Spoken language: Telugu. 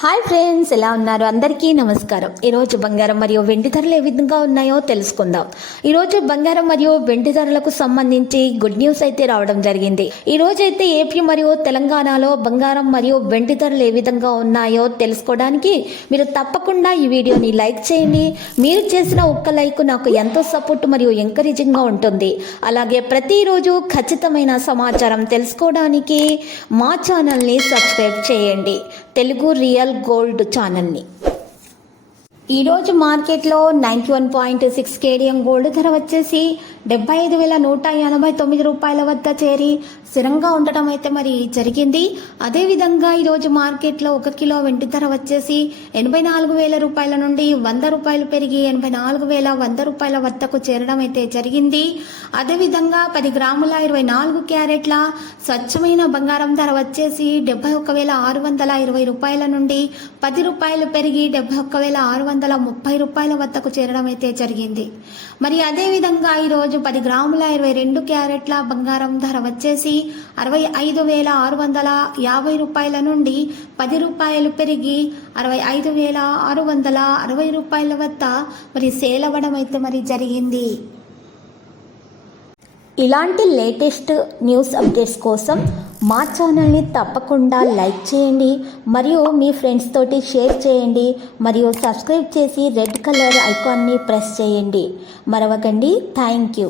హాయ్ ఫ్రెండ్స్, ఎలా ఉన్నారు? అందరికీ నమస్కారం. ఈరోజు బంగారం మరియు వెండి ధరలు ఏ విధంగా ఉన్నాయో తెలుసుకుందాం. ఈరోజు బంగారం మరియు వెండి ధరలకు సంబంధించి గుడ్ న్యూస్ అయితే రావడం జరిగింది. ఈ రోజు అయితే ఏపీ మరియు తెలంగాణలో బంగారం మరియు వెండి ధరలు ఏ విధంగా ఉన్నాయో తెలుసుకోవడానికి మీరు తప్పకుండా ఈ వీడియోని లైక్ చేయండి. మీరు చేసిన ఒక్క లైక్ నాకు ఎంతో సపోర్ట్ మరియు ఎంకరేజింగ్గా ఉంటుంది. అలాగే ప్రతిరోజు ఖచ్చితమైన సమాచారం తెలుసుకోవడానికి మా ఛానల్ని సబ్స్క్రైబ్ చేయండి, తెలుగు రియల్ గోల్డ్ ఛానల్ని. ఈరోజు మార్కెట్లో 91.6 కేడిఎం గోల్డ్ ధర వచ్చేసి 75,189 రూపాయల వద్ద చేరి స్థిరంగా ఉండటం అయితే మరి జరిగింది. అదేవిధంగా ఈరోజు మార్కెట్లో 1 కిలో వెండి ధర వచ్చేసి 84,000 రూపాయల నుండి 100 రూపాయలు పెరిగి 84,100 రూపాయల వద్దకు చేరడం అయితే జరిగింది. అదేవిధంగా 10 గ్రాముల 24 క్యారెట్ల స్వచ్ఛమైన బంగారం ధర వచ్చేసి 71,620 రూపాయల నుండి 10 రూపాయలు పెరిగి 71,630 రూపాయల వద్దకు చేరడం అయితే జరిగింది. మరి అదేవిధంగా ఈరోజు 10 గ్రాముల 22 క్యారెట్ల బంగారం ధర వచ్చేసి 65,650 రూపాయల నుండి 10 రూపాయలు పెరిగి 65,660 రూపాయల వద్ద మరి సేల్ అవ్వడం అయితే మరి జరిగింది. ఇలాంటి లేటెస్ట్ న్యూస్ అప్డేట్స్ కోసం మా ఛానల్ని తప్పకుండా లైక్ చేయండి మరియు మీ ఫ్రెండ్స్ తోటి షేర్ చేయండి మరియు సబ్స్క్రైబ్ చేసి రెడ్ కలర్ ఐకాన్ని ప్రెస్ చేయండి. మరవకండి. Thank you.